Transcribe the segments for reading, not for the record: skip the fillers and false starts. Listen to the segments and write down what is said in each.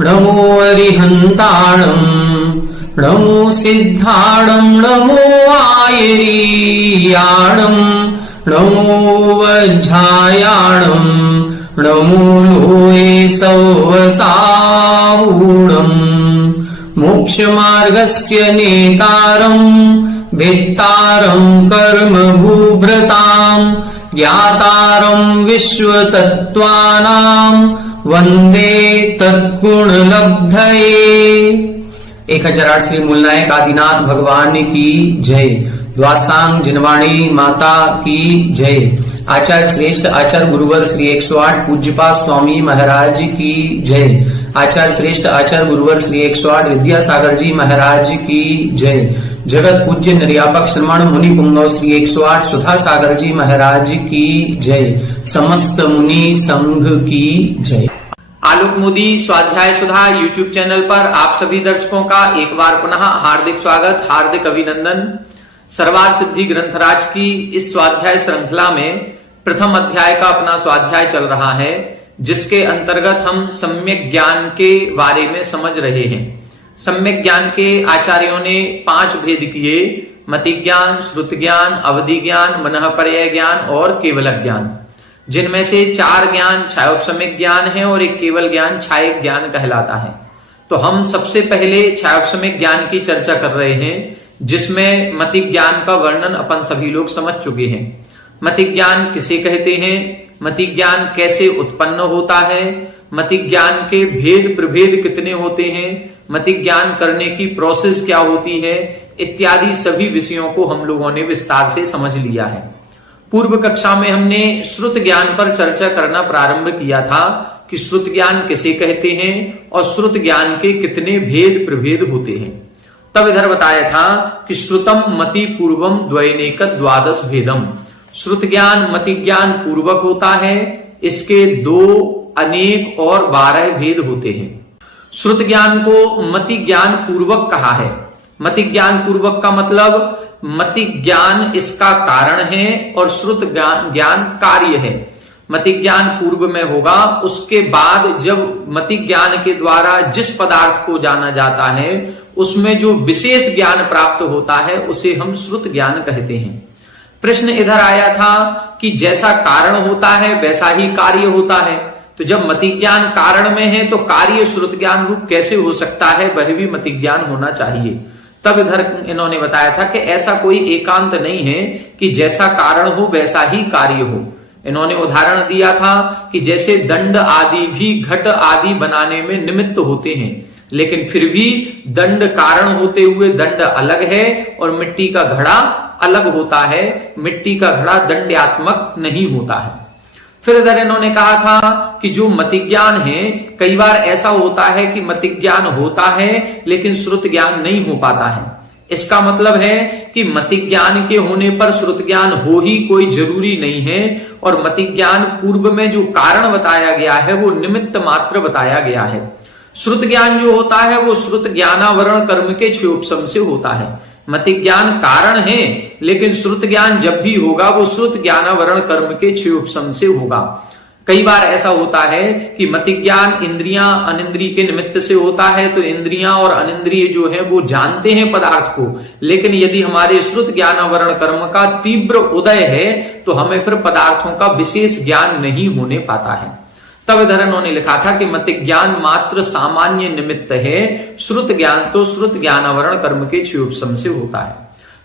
नमो अरिहन्ताणम् नमो सिद्धाणम् नमो आयरीयाणम् नमो वज्झायाणम् नमो लोये सौवसावूणम् मोक्षमार्गस्य नेतारम् वेत्तारम् कर्मभूभृताम् ज्ञातारम् विश्वतत्त्वानाम् वंदे तत्गुणलब्धये। 1008 श्री मूलनायक आदिनाथ भगवान की जय। द्वासांग जिनवाणी माता की जय। आचार्य श्रेष्ठ आचार्य गुरुवर श्री 108 पूज्यपाद स्वामी महाराज की जय। आचार्य श्रेष्ठ आचार्य गुरुवर श्री 108 विद्यासागर जी महाराज की जय। जगत पूज्य निर्यापक श्रमण मुनि पुंगव श्री 108 सुधा सागर जी महाराज की जय। समस्त मुनि संघ की जय। आलोक मोदी स्वाध्याय सुधा यूट्यूब चैनल पर आप सभी दर्शकों का एक बार पुनः हार्दिक स्वागत, हार्दिक अभिनंदन। सर्वार्थ सिद्धि ग्रंथराज की इस स्वाध्याय श्रृंखला में प्रथम अध्याय का अपना स्वाध्याय चल रहा है, जिसके अंतर्गत हम सम्यक ज्ञान के बारे में समझ रहे हैं। सम्यक ज्ञान के आचार्यों ने 5 भेद किए: मति ज्ञान, श्रुत ज्ञान, अवधि ज्ञान, मनःपर्यय ज्ञान और केवलक ज्ञान, जिनमें से 4 ज्ञान छायोपशम्यक ज्ञान है और एक केवल ज्ञान छायक ज्ञान कहलाता है। तो हम सबसे पहले छायोपशम्यक ज्ञान की चर्चा कर रहे हैं, जिसमें मति ज्ञान का वर्णन अपन सभी लोग समझ चुके हैं। मति ज्ञान किसे कहते हैं, मति ज्ञान कैसे उत्पन्न होता है, मति ज्ञान के भेद प्रभेद कितने होते हैं, मति ज्ञान करने की प्रोसेस क्या होती है, इत्यादि सभी विषयों को हम लोगों ने विस्तार से समझ लिया है। पूर्व कक्षा में हमने श्रुत ज्ञान पर चर्चा करना प्रारंभ किया था कि श्रुत ज्ञान किसे कहते हैं और श्रुत ज्ञान के कितने भेद प्रभेद होते हैं। तब इधर बताया था कि श्रुतम मति पूर्वम द्वैनेक द्वादश भेदम। श्रुत ज्ञान मति ज्ञान पूर्वक होता है, इसके 2, अनेक और 12 भेद होते हैं। श्रुत ज्ञान को मति ज्ञान पूर्वक कहा है। मति ज्ञान पूर्वक का मतलब मति ज्ञान इसका कारण है और श्रुत ज्ञान कार्य है। मति ज्ञान पूर्व में होगा, उसके बाद जब मति ज्ञान के द्वारा जिस पदार्थ को जाना जाता है उसमें जो विशेष ज्ञान प्राप्त होता है उसे हम श्रुत ज्ञान कहते हैं। प्रश्न इधर आया था कि जैसा कारण होता है वैसा ही कार्य होता है, तो जब मति ज्ञान कारण में है तो कार्य श्रुत ज्ञान रूप कैसे हो सकता है, वह भी मति ज्ञान होना चाहिए। तब इधर इन्होंने बताया था कि ऐसा कोई एकांत नहीं है कि जैसा कारण हो वैसा ही कार्य हो। इन्होंने उदाहरण दिया था कि जैसे दंड आदि भी घट आदि बनाने में निमित्त होते हैं, लेकिन फिर भी दंड कारण होते हुए दंड अलग है और मिट्टी का घड़ा अलग होता है। मिट्टी का घड़ा दंड्यात्मक नहीं होता है। फिर इधर इन्होंने कहा था कि जो मति ज्ञान है, कई बार ऐसा होता है कि मति ज्ञान होता है लेकिन श्रुत ज्ञान नहीं हो पाता है। इसका मतलब है कि मति ज्ञान के होने पर श्रुत ज्ञान हो ही कोई जरूरी नहीं है, और मति ज्ञान पूर्व में जो कारण बताया गया है वो निमित्त मात्र बताया गया है। श्रुत ज्ञान जो होता है वो श्रुत ज्ञानावरण कर्म के क्षयोपशम से होता है। मति ज्ञान कारण है, लेकिन श्रुत ज्ञान जब भी होगा वो श्रुत ज्ञानावरण कर्म के क्षयोपशम से होगा। कई बार ऐसा होता है कि मति ज्ञान इंद्रियां अनिंद्रिय के निमित्त से होता है, तो इंद्रियां और अनिंद्रिय जो है वो जानते हैं पदार्थ को, लेकिन यदि हमारे श्रुत ज्ञानावरण कर्म का तीव्र उदय है तो हमें फिर पदार्थों का विशेष ज्ञान नहीं होने पाता है। तब इधर उन्होंने लिखा था कि मति ज्ञान मात्र सामान्य निमित्त है, श्रुत ज्ञान तो श्रुत ज्ञानावरण कर्म के क्षयोपशम से होता है।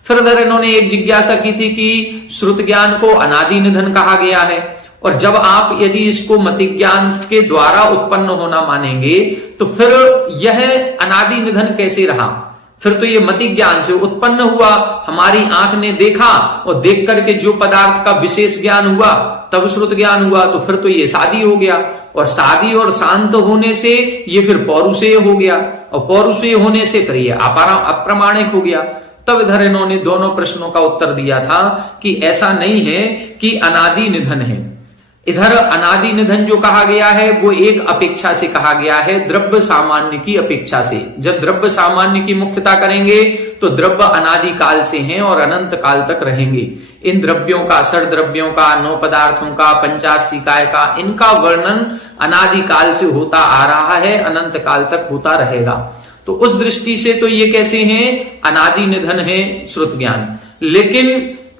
फिर इधर इन्होंने एक जिज्ञासा की थी कि श्रुत ज्ञान को अनादि निधन कहा गया है, और जब आप यदि इसको मति ज्ञान के द्वारा उत्पन्न होना मानेंगे तो फिर यह अनादि निधन कैसे रहा? फिर तो ये मति ज्ञान से उत्पन्न हुआ, हमारी आंख ने देखा और देख करके जो पदार्थ का विशेष ज्ञान हुआ तब श्रुत ज्ञान हुआ, तो फिर तो ये शादी हो गया, और शादी और शांत होने से ये फिर पौरुषेय हो गया, और पौरुषेय होने से फिर ये अप्रामाणिक हो गया। तब इधर इन्होंने दोनों प्रश्नों का उत्तर दिया था कि ऐसा नहीं है कि अनादि निधन है। इधर अनादि निधन जो कहा गया है वो एक अपेक्षा से कहा गया है, द्रव्य सामान्य की अपेक्षा से। जब द्रव्य सामान्य की मुख्यता करेंगे तो द्रव्य अनादि काल से हैं और अनंत काल तक रहेंगे। इन द्रव्यों का, षड द्रव्यों का, 9 पदार्थों का, पंचास्तिकाय का, इनका वर्णन अनादि काल से होता आ रहा है, अनंत काल तक होता रहेगा। तो उस दृष्टि से तो ये कैसे हैं, अनादि निधन है श्रुत ज्ञान। लेकिन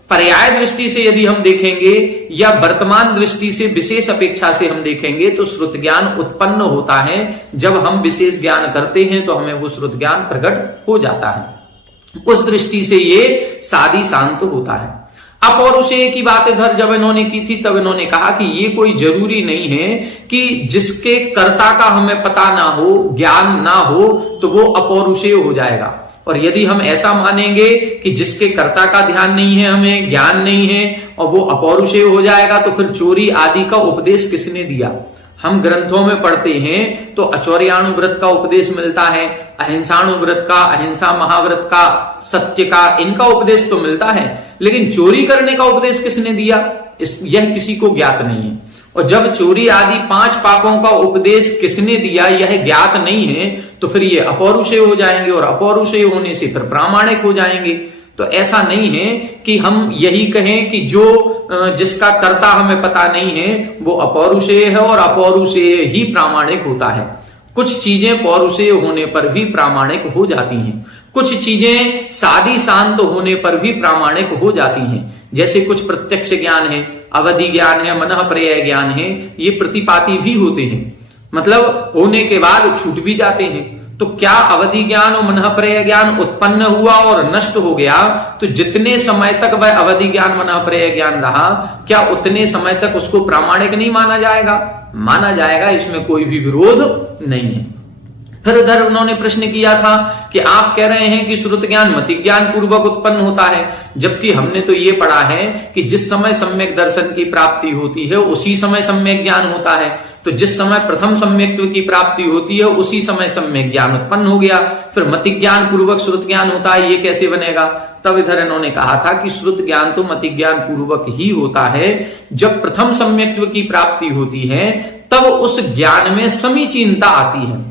पर्याय दृष्टि से यदि हम देखेंगे या वर्तमान दृष्टि से विशेष अपेक्षा से हम देखेंगे तो श्रुत ज्ञान उत्पन्न होता है। जब हम विशेष ज्ञान करते हैं तो हमें वो श्रुत ज्ञान प्रकट हो जाता है। उस दृष्टि से ये सादी शांत होता है। अपौरुषेय की बात इधर जब इन्होंने की थी तब इन्होंने कहा कि ये कोई जरूरी नहीं है कि जिसके कर्ता का हमें पता ना हो, ज्ञान ना हो, तो वो अपौरुषेय हो जाएगा। और यदि हम ऐसा मानेंगे कि जिसके कर्ता का ध्यान नहीं है, हमें ज्ञान नहीं है और वो अपौरुषेय हो जाएगा, तो फिर चोरी आदि का उपदेश किसने दिया? हम ग्रंथों में पढ़ते हैं तो अचौर्याणुव्रत का उपदेश मिलता है, अहिंसाणुव्रत का, अहिंसा महाव्रत का, सत्य का, इनका उपदेश तो मिलता है, लेकिन चोरी करने का उपदेश किसने दिया यह किसी को ज्ञात नहीं है। और जब चोरी आदि 5 पापों का उपदेश किसने दिया यह ज्ञात नहीं है तो फिर ये अपौरुषेय हो जाएंगे और अपौरुषेय होने से फिर प्रामाणिक हो जाएंगे। तो ऐसा नहीं है कि हम यही कहें कि जो जिसका कर्ता हमें पता नहीं है वो अपौरुषेय है और अपौरुषेय ही प्रामाणिक होता है। कुछ चीजें पौरुषेय होने पर भी प्रामाणिक हो जाती हैं, कुछ चीजें सादी शांत होने पर भी प्रामाणिक हो जाती हैं। जैसे कुछ प्रत्यक्ष ज्ञान है, अवधि ज्ञान है, मनः पर्याय ज्ञान है, ये प्रतिपाती भी होते हैं, मतलब होने के बाद छूट भी जाते हैं। तो क्या अवधि ज्ञान और मनः पर्याय ज्ञान उत्पन्न हुआ और नष्ट हो गया तो जितने समय तक वह अवधि ज्ञान मनः पर्याय ज्ञान रहा, क्या उतने समय तक उसको प्रामाणिक नहीं माना जाएगा? माना जाएगा, इसमें कोई भी विरोध नहीं है। फिर उधर उन्होंने प्रश्न किया था कि आप कह रहे हैं कि श्रुत ज्ञान मति ज्ञान पूर्वक उत्पन्न होता है, जबकि हमने तो ये पढ़ा है कि जिस समय सम्यक दर्शन की प्राप्ति होती है उसी समय सम्यक ज्ञान होता है। तो जिस समय प्रथम सम्यक्त्व की प्राप्ति होती है उसी समय सम्यक ज्ञान उत्पन्न हो गया, फिर मति ज्ञान पूर्वक श्रुत ज्ञान होता है, ये कैसे बनेगा? तब इधर इन्होंने कहा था कि श्रुत ज्ञान तो मति ज्ञान पूर्वक ही होता है। जब प्रथम सम्यक्त्व की प्राप्ति होती है तब उस ज्ञान में समीचीनता आती है।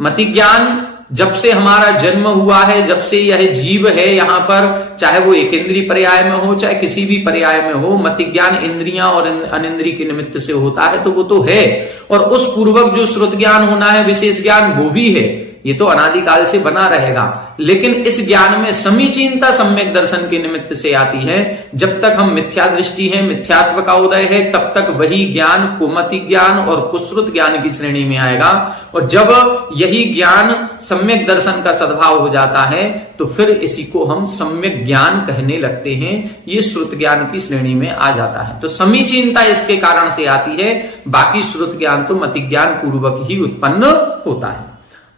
मति ज्ञान जब से हमारा जन्म हुआ है, जब से यह जीव है यहाँ पर, चाहे वो एक इंद्रिय पर्याय में हो चाहे किसी भी पर्याय में हो, मति ज्ञान इंद्रियां और अनिंद्रिय के निमित्त से होता है तो वो तो है। और उस पूर्वक जो श्रुत ज्ञान होना है, विशेष ज्ञान, वो भी है, ये तो अनादिकाल से बना रहेगा। लेकिन इस ज्ञान में समीचीनता सम्यक दर्शन के निमित्त से आती है। जब तक हम मिथ्या दृष्टि है, मिथ्यात्व का उदय है, तब तक वही ज्ञान कुमति ज्ञान और कुश्रुत ज्ञान की श्रेणी में आएगा। और जब यही ज्ञान सम्यक दर्शन का सद्भाव हो जाता है तो फिर इसी को हम सम्यक ज्ञान कहने लगते हैं, ये श्रुत ज्ञान की श्रेणी में आ जाता है। तो समीचीनता इसके कारण से आती है, बाकी श्रुत ज्ञान तो मति ज्ञान पूर्वक ही उत्पन्न होता है।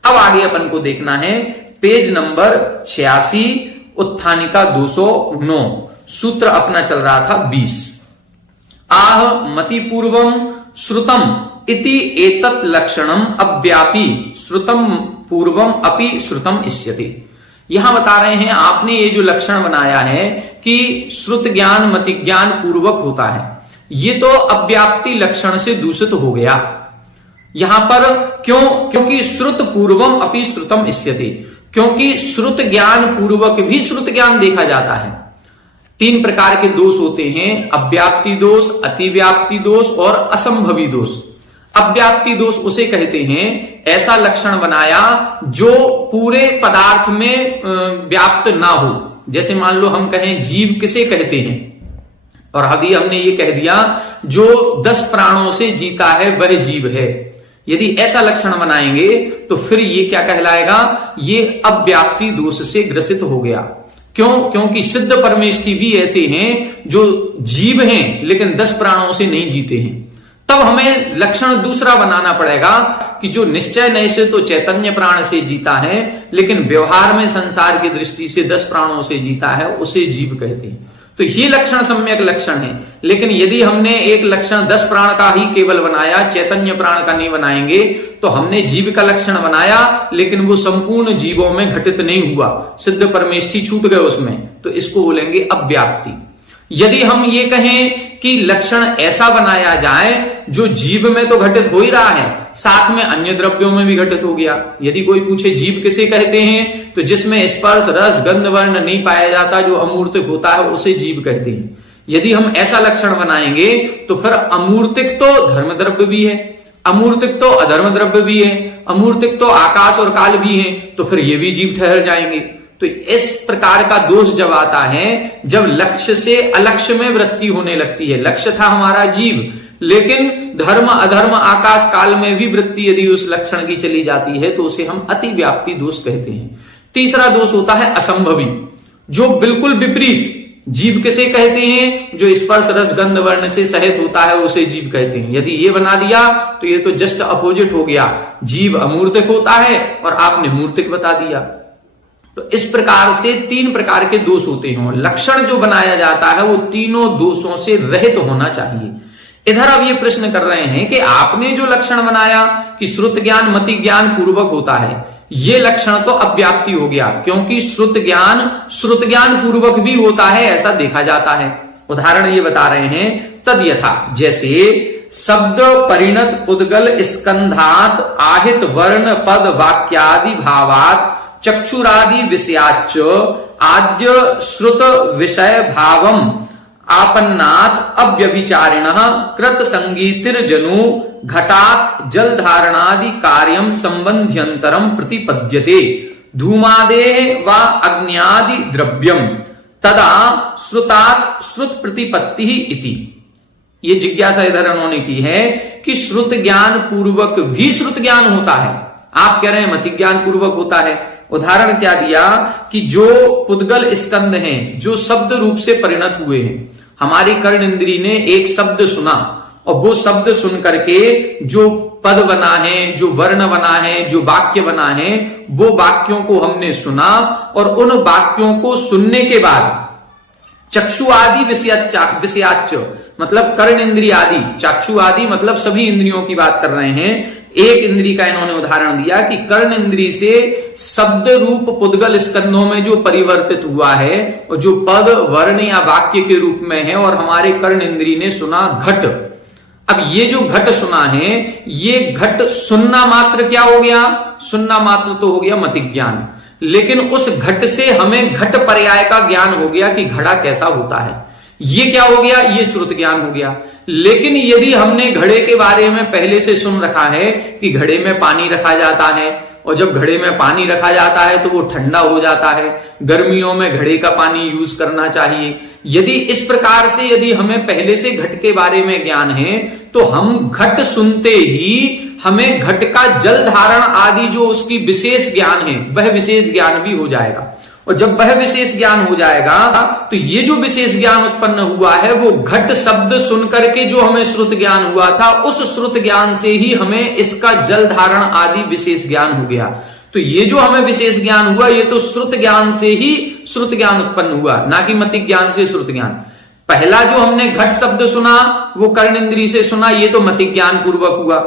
अब आगे अपन को देखना है पेज नंबर 86, उत्थानिका 209, सूत्र अपना चल रहा था 20। आह मति पूर्वम श्रुतम इति एतत् लक्षणम अव्यापी श्रुतम पूर्वम अपि श्रुतम इष्यति। यहां बता रहे हैं आपने ये जो लक्षण बनाया है कि श्रुत ज्ञान मति ज्ञान पूर्वक होता है, ये तो अव्याप्ति लक्षण से दूषित हो गया। यहां पर क्योंकि श्रुत पूर्वम अपि श्रुतम इष्यति, क्योंकि श्रुत ज्ञान पूर्वक भी श्रुत ज्ञान देखा जाता है। 3 प्रकार के दोष होते हैं, अव्याप्ति दोष, अतिव्याप्ति दोष और असंभवी दोष। अव्याप्ति दोष उसे कहते हैं ऐसा लक्षण बनाया जो पूरे पदार्थ में व्याप्त ना हो। जैसे मान लो हम कहें जीव किसे कहते हैं, और अभी हमने ये कह दिया जो 10 प्राणों से जीता है वह जीव है। यदि ऐसा लक्षण बनाएंगे तो फिर ये क्या कहलाएगा, ये अव्याप्ति दोष से ग्रसित हो गया। क्योंकि सिद्ध परमेष्ठी भी ऐसे हैं जो जीव हैं लेकिन 10 प्राणों से नहीं जीते हैं। तब हमें लक्षण दूसरा बनाना पड़ेगा कि जो निश्चय नय से तो चैतन्य प्राण से जीता है लेकिन व्यवहार में संसार की दृष्टि से 10 प्राणों से जीता है, उसे जीव कहते हैं। तो ये लक्षण सम्यक लक्षण है। लेकिन यदि हमने एक लक्षण 10 प्राण का ही केवल बनाया, चैतन्य प्राण का नहीं बनाएंगे, तो हमने जीव का लक्षण बनाया लेकिन वो संपूर्ण जीवों में घटित नहीं हुआ, सिद्ध परमेष्ठी छूट गए उसमें, तो इसको बोलेंगे अव्याप्ति। यदि हम ये कहें कि लक्षण ऐसा बनाया जाए जो जीव में तो घटित हो ही रहा है, साथ में अन्य द्रव्यों में भी घटित हो गया। यदि कोई पूछे जीव किसे कहते हैं, तो जिसमें स्पर्श रस गंध वर्ण नहीं पाया जाता, जो अमूर्तिक होता है, उसे जीव कहते हैं। यदि हम ऐसा लक्षण बनाएंगे तो फिर अमूर्तिक तो धर्म द्रव्य भी है, अमूर्तिक तो अधर्म द्रव्य भी है, अमूर्तिक तो आकाश और काल भी है, तो फिर ये भी जीव ठहर जाएंगे। तो इस प्रकार का दोष जब आता है, जब लक्ष्य से अलक्ष्य में वृत्ति होने लगती है। लक्ष्य था हमारा जीव, लेकिन धर्म अधर्म आकाश काल में भी वृत्ति यदि उस लक्षण की चली जाती है, तो उसे हम अतिव्याप्ति दोष कहते हैं। तीसरा दोष होता है असंभवी, जो बिल्कुल विपरीत। जीव किसे कहते हैं? जो स्पर्श रस गंध वर्ण से सहित होता है, उसे जीव कहते हैं। यदि ये बना दिया तो ये तो जस्ट अपोजिट हो गया, जीव अमूर्तिक होता है और आपने मूर्तिक बता दिया। तो इस प्रकार से 3 प्रकार के दोष होते हैं। लक्षण जो बनाया जाता है वो तीनों दोषों से रहित होना चाहिए। इधर अब ये प्रश्न कर रहे हैं कि आपने जो लक्षण बनाया कि श्रुत ज्ञान मति ज्ञान पूर्वक होता है, ये लक्षण तो अव्याप्ति हो गया, क्योंकि श्रुत ज्ञान पूर्वक भी होता है, ऐसा देखा जाता है। उदाहरण ये बता रहे हैं, तद यथा, जैसे शब्द परिणत पुद्गल स्कंधात আহিत वर्ण पद वाक्यादि भावात चक्षुरादि विषयाच आद्य श्रुत विषय भावम आपन्नात अव्यभिचारिणः कृत संगीतिर्जनु घटात जल धारणादि कार्यम संबंध्यंतरम प्रतिपद्यते धूमादेह व अग्न्यादि द्रव्यम तदा श्रुतात श्रुत प्रतिपत्ति इति। ये जिज्ञासा इधर उन्होंने की है कि श्रुत ज्ञान पूर्वक भी श्रुत ज्ञान होता है, आप कह रहे हैं मति ज्ञान पूर्वक होता है। उदाहरण क्या दिया कि जो पुद्गल स्कंद हैं, जो शब्द रूप से परिणत हुए हैं, हमारी कर्ण इंद्री ने एक शब्द सुना और वो शब्द सुन करके जो पद बना है, जो वर्ण बना है, जो वाक्य बना है, वो वाक्यों को हमने सुना और उन वाक्यों को सुनने के बाद चक्षु आदि विषयाच मतलब कर्ण इंद्रिय आदि, चक्षु आदि मतलब सभी इंद्रियों की बात कर रहे हैं। एक इंद्री का इन्होंने उदाहरण दिया कि कर्ण इंद्री से शब्द रूप पुद्गल स्कंधों में जो परिवर्तित हुआ है और जो पद वर्ण या वाक्य के रूप में है, और हमारे कर्ण इंद्री ने सुना घट। अब ये जो घट सुना है, ये घट सुनना मात्र क्या हो गया? सुनना मात्र तो हो गया मति ज्ञान, लेकिन उस घट से हमें घट पर्याय का ज्ञान हो गया कि घड़ा कैसा होता है। ये क्या हो गया? ये श्रुत ज्ञान हो गया। लेकिन यदि हमने घड़े के बारे में पहले से सुन रखा है कि घड़े में पानी रखा जाता है, और जब घड़े में पानी रखा जाता है तो वो ठंडा हो जाता है, गर्मियों में घड़े का पानी यूज करना चाहिए, यदि इस प्रकार से यदि हमें पहले से घट के बारे में ज्ञान है, तो हम घट सुनते ही हमें घट का जल धारण आदि जो उसकी विशेष ज्ञान है, वह विशेष ज्ञान भी हो जाएगा। और जब वह विशेष ज्ञान हो जाएगा तो ये जो विशेष ज्ञान उत्पन्न हुआ है, वो घट शब्द सुन करके जो हमें श्रुत ज्ञान हुआ था, उस श्रुत ज्ञान से ही हमें इसका जल धारण आदि विशेष ज्ञान हो गया। तो ये जो हमें विशेष ज्ञान हुआ, ये तो श्रुत ज्ञान से ही श्रुत ज्ञान उत्पन्न हुआ, ना कि मति ज्ञान से श्रुत ज्ञान। पहला जो हमने घट शब्द सुना वो कर्ण इंद्री से सुना, ये तो मति ज्ञान पूर्वक हुआ।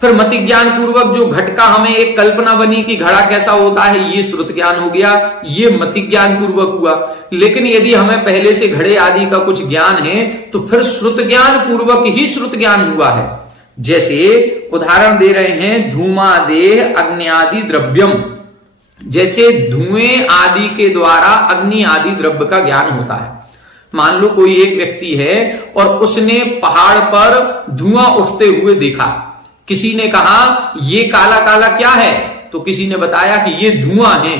फिर मति ज्ञान पूर्वक जो घट का हमें एक कल्पना बनी कि घड़ा कैसा होता है, ये श्रुत ज्ञान हो गया, ये मति ज्ञान पूर्वक हुआ। लेकिन यदि हमें पहले से घड़े आदि का कुछ ज्ञान है, तो फिर श्रुत ज्ञान पूर्वक ही श्रुत ज्ञान हुआ है। जैसे उदाहरण दे रहे हैं, धूमादेह अग्न्यादि द्रव्यम, जैसे धुएं आदि के द्वारा अग्नि आदि द्रव्य का ज्ञान होता है। मान लो कोई एक व्यक्ति है और उसने पहाड़ पर धुआं उठते हुए देखा, किसी ने कहा ये काला काला क्या है, तो किसी ने बताया कि ये धुआं है।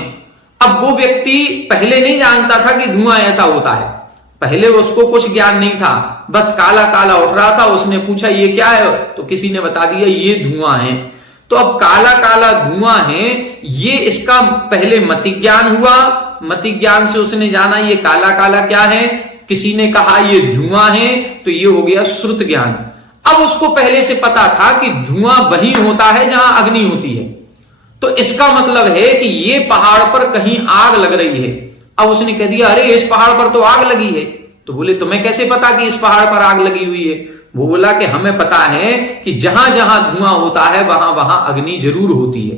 अब वो व्यक्ति पहले नहीं जानता था कि धुआं ऐसा होता है, पहले उसको कुछ ज्ञान नहीं था, बस काला काला उठ रहा था। उसने पूछा ये क्या है, तो किसी ने बता दिया ये धुआं है। तो अब काला काला धुआं है, ये इसका पहले मति ज्ञान हुआ, मति ज्ञान से उसने जाना ये काला काला क्या है, किसी ने कहा ये धुआं है, तो ये हो गया श्रुत ज्ञान। अब उसको पहले से पता था कि धुआं वही होता है जहां अग्नि होती है, तो इसका मतलब है कि ये पहाड़ पर कहीं आग लग रही है। अब उसने कह दिया अरे इस पहाड़ पर तो आग लगी है। तो बोले तुम्हें कैसे पता कि इस पहाड़ पर आग लगी हुई है? वो बोला कि हमें पता है कि जहां जहां धुआं होता है वहां वहां अग्नि जरूर होती है।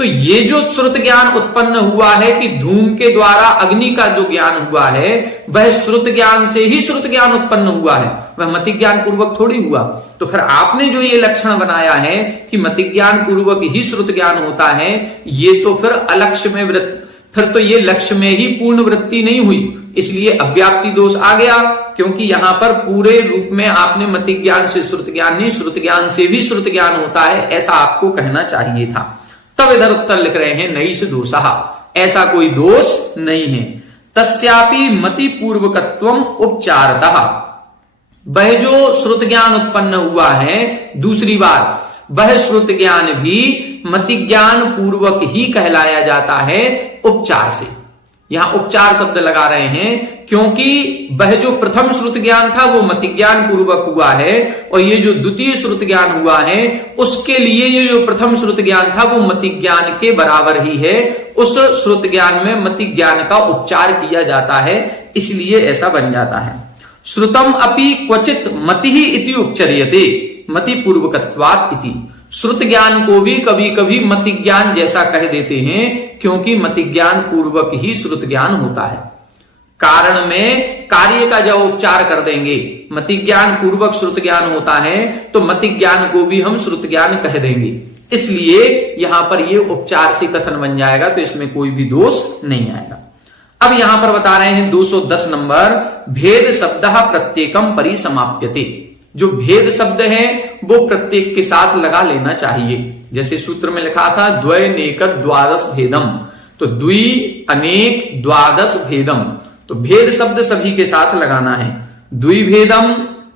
तो ये जो श्रुत ज्ञान उत्पन्न हुआ है कि धूम के द्वारा अग्नि का जो ज्ञान हुआ है, वह श्रुत ज्ञान से ही श्रुत ज्ञान उत्पन्न हुआ है, वह मति ज्ञान पूर्वक थोड़ी हुआ। तो फिर आपने जो ये लक्षण बनाया है कि मति ज्ञान पूर्वक ही श्रुत ज्ञान होता है, ये तो फिर अलक्ष्य में फिर तो ये लक्ष्य में ही पूर्ण वृत्ति नहीं हुई, इसलिए अव्याप्ति दोष आ गया। क्योंकि यहां पर पूरे रूप में आपने मति ज्ञान से श्रुत ज्ञान नहीं, श्रुत ज्ञान से भी श्रुत ज्ञान होता है, ऐसा आपको कहना चाहिए था। तब इधर उत्तर लिख रहे हैं नैष दोषः, ऐसा कोई दोष नहीं है। तस्यापि मति पूर्वकत्वम उपचारतः, वह जो श्रुत ज्ञान उत्पन्न हुआ है दूसरी बार, वह श्रुत ज्ञान भी मति ज्ञान पूर्वक ही कहलाया जाता है उपचार से। यहां उपचार शब्द लगा रहे हैं क्योंकि वह जो प्रथम श्रुत ज्ञान था वो मति ज्ञान पूर्वक हुआ है, और ये जो द्वितीय श्रुत ज्ञान हुआ है उसके लिए ये जो प्रथम श्रुत ज्ञान था वो मति ज्ञान के बराबर ही है। उस श्रुत ज्ञान में मति ज्ञान का उपचार किया जाता है, इसलिए ऐसा बन जाता है। श्रुतम अपि क्वचित मति ही इति उपचर्यते मति पूर्वकत्वात् इति। श्रुत ज्ञान को भी कभी कभी मति ज्ञान जैसा कह देते हैं, क्योंकि मति ज्ञान पूर्वक ही श्रुत ज्ञान होता है। कारण में कार्य का जब उपचार कर देंगे, मति ज्ञान पूर्वक श्रुत ज्ञान होता है, तो मति ज्ञान को भी हम श्रुत ज्ञान कह देंगे, इसलिए यहां पर ये उपचार से कथन बन जाएगा, तो इसमें कोई भी दोष नहीं आएगा। अब यहां पर बता रहे हैं 210 नंबर, भेद शब्द प्रत्येकम परिसमाप्यते। जो भेद शब्द है वो प्रत्येक के साथ लगा लेना चाहिए। जैसे सूत्र में लिखा था द्वैनेक द्वादश भेदम, तो द्वि अनेक द्वादश भेदम, तो भेद शब्द सभी के साथ लगाना है। द्विभेदम,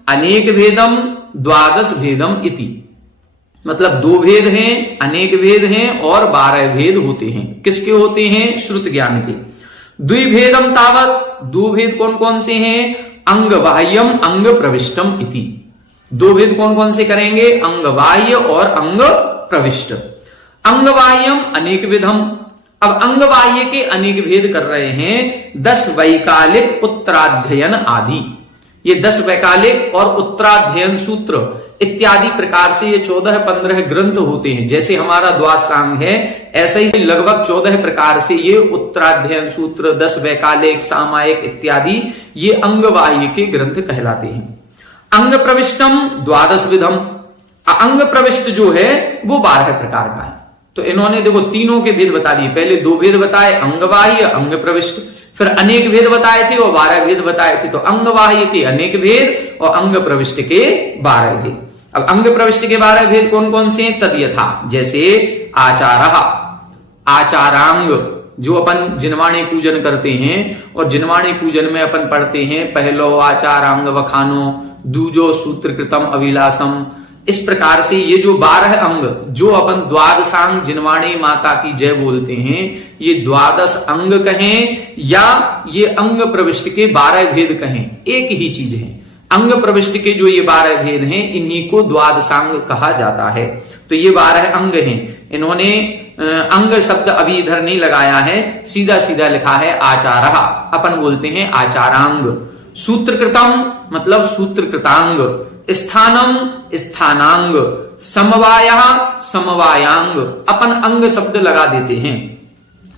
अनेक भेदम, द्वादश भेदम इति, मतलब 2 भेद हैं, अनेक भेद हैं और 12 भेद होते हैं। किसके होते हैं? श्रुत ज्ञान के। द्विभेदम तावत, 2 भेद कौन कौन से हैं? अंग बाह्यम अंग प्रविष्टम इति। 2 भेद कौन कौन से करेंगे? अंग बाह्य और अंग प्रविष्ट। अंग बाह्यम अनेक विधम, अब अंग बाह्य के अनेक भेद कर रहे हैं। 10 वैकालिक उत्तराध्ययन आदि, ये 10 वैकालिक और उत्तराध्ययन सूत्र इत्यादि प्रकार से ये 14-15 ग्रंथ होते हैं। जैसे हमारा द्वादशांग है, ऐसे ही लगभग 14 प्रकार से ये उत्तराध्ययन सूत्र, 10 वैकालिक, सामायिक इत्यादि ये अंग बाह्य के ग्रंथ कहलाते हैं। अंग प्रविष्टम द्वादश विधम, अंग प्रविष्ट जो है वो 12 प्रकार का है। तो इन्होंने देखो तीनों के भेद बता दिए। पहले 2 भेद बताए, अंग बाह्य अंग प्रविष्ट, फिर अनेक भेद बताए थे और 12 भेद बताए थे। तो अंग बाह्य के अनेक भेद और अंग प्रविष्ट के 12 भेद। अब अंग प्रविष्ट के 12 भेद कौन कौन से हैं? तद यथा, जैसे आचारः, आचारांग, जो अपन जिनवाणी पूजन करते हैं, और जिनवाणी पूजन में अपन पढ़ते हैं पहलो आचारांग वखानो, दूजो सूत्रकृतम अभिलाषम। इस प्रकार से ये जो 12 अंग जो अपन द्वादशांग जिनवाणी माता की जय बोलते हैं, ये द्वादश अंग कहें या ये अंग प्रविष्ट के 12 भेद कहें, एक ही चीज है। अंग प्रविष्ट के जो ये 12 भेद हैं, इन्हीं को द्वादशांग कहा जाता है। तो ये 12 अंग हैं। इन्होंने अंग शब्द अभी इधर नहीं लगाया है, सीधा सीधा लिखा है आचारः, अपन बोलते हैं आचारांग। सूत्रकृतम मतलब सूत्रकृतांग, स्थानम स्थानांग, समवायः समवायांग, अपन अंग शब्द लगा देते हैं।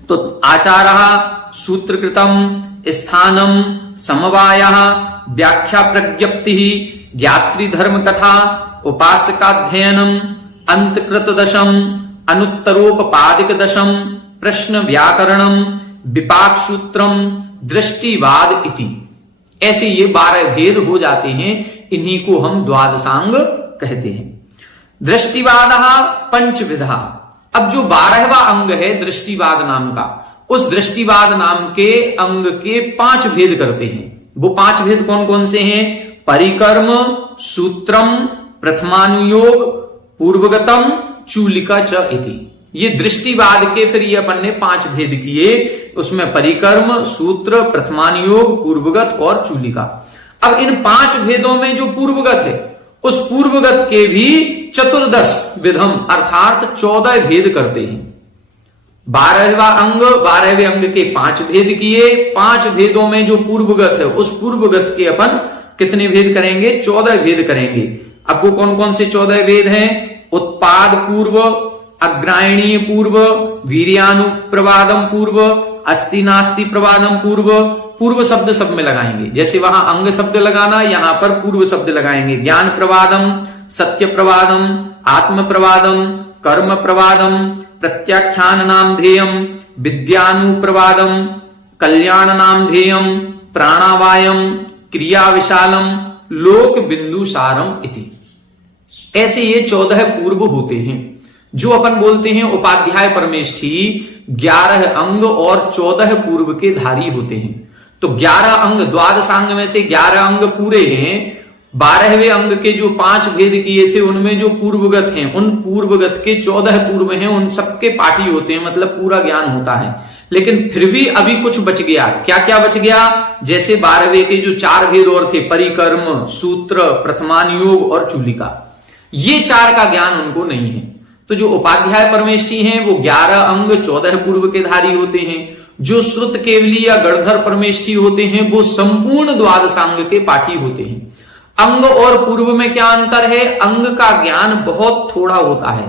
तो आचारः, सूत्रकृतम, स्थानम, समवायः, व्याख्या प्रज्ञप्ति, ज्ञात्री धर्म कथा, उपासकाध्ययनम, अंतकृत दशम, अनुत्तरोपपादिक दशम, प्रश्न व्याकरणम, विपाक सूत्रम, दृष्टिवाद इति। ऐसे ये 12 भेद हो जाते हैं, इन्हीं को हम द्वादशांग कहते हैं। दृष्टिवाद पंचविधा, अब जो 12वां अंग है दृष्टिवाद नाम का, उस दृष्टिवाद नाम के अंग के 5 भेद करते हैं। वो 5 भेद कौन कौन से हैं? परिकर्म, सूत्रम, प्रथमानुयोग, पूर्वगतम, चूलिका च इति। ये दृष्टिवाद के फिर ये अपन ने 5 भेद किए, उसमें परिकर्म, सूत्र, प्रथमानुयोग, पूर्वगत और चूलिका। अब इन 5 भेदों में जो पूर्वगत है, उस पूर्वगत के भी 14 विधम अर्थात 14 भेद करते हैं। 12वां अंग, 12वें अंग के 5 भेद किए, 5 भेदों में जो पूर्वगत है, उस पूर्वगत के अपन कितने भेद करेंगे? 14 भेद करेंगे। अब वो कौन कौन से 14 भेद हैं? उत्पाद पूर्व, अग्रायणीय पूर्व, वीर्यानुप्रवादम पूर्व, अस्ति नास्ति प्रवादम पूर्व। पूर्व शब्द सब में लगाएंगे, जैसे वहां अंग शब्द लगाना, यहां पर पूर्व शब्द लगाएंगे। ज्ञान प्रवादम, सत्य प्रवादम, आत्म प्रवादम, कर्म प्रवादम, प्रत्याख्यान नामधेयम, विद्यानुप्रवादम, कल्याण नामधेयम, प्राणावायम, क्रिया विशालम, लोक बिंदु सारम इति। ऐसे ये 14 पूर्व होते हैं, जो अपन बोलते हैं उपाध्याय परमेष्ठी 11 अंग और 14 पूर्व के धारी होते हैं। तो 11 अंग, द्वादशांग में से 11 अंग पूरे हैं। 12वें अंग के जो 5 भेद किए थे उनमें जो पूर्वगत हैं, उन पूर्वगत के 14 पूर्व हैं, उन सबके पाठी होते हैं, मतलब पूरा ज्ञान होता है। लेकिन फिर भी अभी कुछ बच गया। क्या क्या बच गया? जैसे 12वें के जो 4 भेद और थे, परिकर्म, सूत्र, प्रथमान योग और चूलिका, ये 4 का ज्ञान उनको नहीं है। तो जो उपाध्याय परमेष्ठी हैं वो 11 अंग 14 पूर्व के धारी होते हैं। जो श्रुत केवली या गणधर परमेष्ठी होते हैं वो संपूर्ण द्वादशांग के पाठी होते हैं। अंग और पूर्व में क्या अंतर है? अंग का ज्ञान बहुत थोड़ा होता है,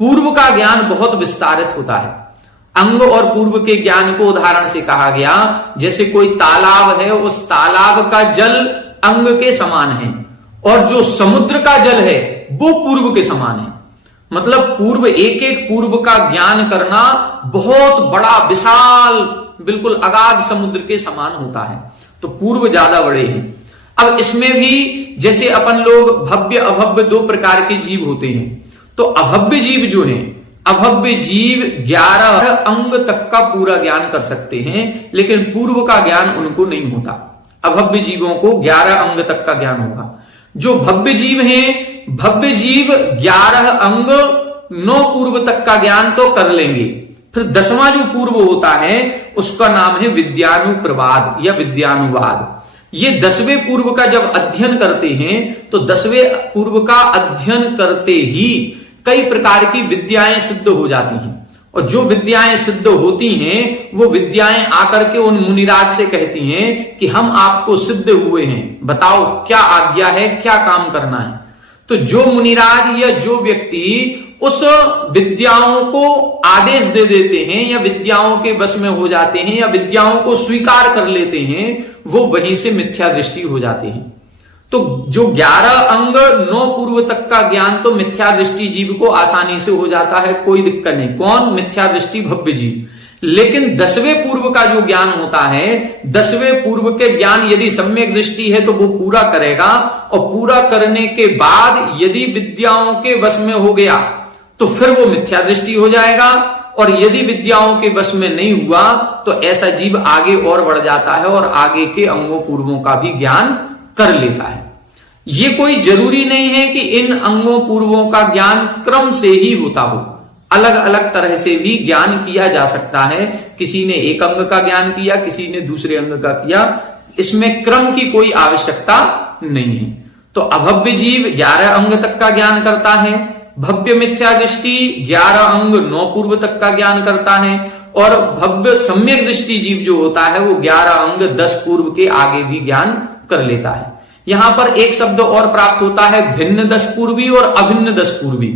पूर्व का ज्ञान बहुत विस्तारित होता है। अंग और पूर्व के ज्ञान को उदाहरण से कहा गया, जैसे कोई तालाब है, उस तालाब का जल अंग के समान है और जो समुद्र का जल है वो पूर्व के समान है। मतलब पूर्व, एक एक पूर्व का ज्ञान करना बहुत बड़ा, विशाल, बिल्कुल अगाध समुद्र के समान होता है। तो पूर्व ज्यादा बड़े हैं। अब इसमें भी जैसे अपन लोग भव्य अभव्य 2 प्रकार के जीव होते हैं। तो अभव्य जीव जो हैं, अभव्य जीव 11 अंग तक का पूरा ज्ञान कर सकते हैं, लेकिन पूर्व का ज्ञान उनको नहीं होता। अभव्य जीवों को 11 अंग तक का ज्ञान होगा। जो भव्य जीव हैं, भव्य जीव 11 अंग 9 पूर्व तक का ज्ञान तो कर लेंगे। फिर 10वां जो पूर्व होता है उसका नाम है विद्यानुप्रवाद या विद्यानुवाद। ये 10वें पूर्व का जब अध्ययन करते हैं तो 10वें पूर्व का अध्ययन करते ही कई प्रकार की विद्याएं सिद्ध हो जाती हैं। और जो विद्याएं सिद्ध होती हैं वो विद्याएं आकर के उन मुनिराज से कहती हैं कि हम आपको सिद्ध हुए हैं, बताओ क्या आज्ञा है, क्या काम करना है। तो जो मुनिराज या जो व्यक्ति उस विद्याओं को आदेश दे देते हैं या विद्याओं के वश में हो जाते हैं या विद्याओं को स्वीकार कर लेते हैं, वो वहीं से मिथ्या दृष्टि हो जाते हैं। तो जो 11 अंग 9 पूर्व तक का ज्ञान तो मिथ्या दृष्टि जीव को आसानी से हो जाता है, कोई दिक्कत नहीं। कौन? मिथ्या दृष्टि भव्य जीव। लेकिन 10वें पूर्व का जो ज्ञान होता है, 10वें पूर्व के ज्ञान यदि सम्यक दृष्टि है तो वो पूरा करेगा, और पूरा करने के बाद यदि विद्याओं के वश में हो गया तो फिर वो मिथ्या दृष्टि हो जाएगा, और यदि विद्याओं के वश में नहीं हुआ तो ऐसा जीव आगे और बढ़ जाता है और आगे के अंगों पूर्वों का भी ज्ञान कर लेता है। ये कोई जरूरी नहीं है कि इन अंगों पूर्वों का ज्ञान क्रम से ही होता हो, अलग अलग तरह से भी ज्ञान किया जा सकता है। किसी ने एक अंग का ज्ञान किया, किसी ने दूसरे अंग का किया, इसमें क्रम की कोई आवश्यकता नहीं है। तो अभव्य जीव 11 अंग तक का ज्ञान करता है, भव्य मिथ्या दृष्टि 11 अंग 9 पूर्व तक का ज्ञान करता है, और भव्य सम्यक दृष्टि जीव जो होता है वो 11 अंग 10 पूर्व के आगे भी ज्ञान कर लेता है। यहां पर एक शब्द और प्राप्त होता है, भिन्न 10 पूर्वी और अभिन्न 10 पूर्वी।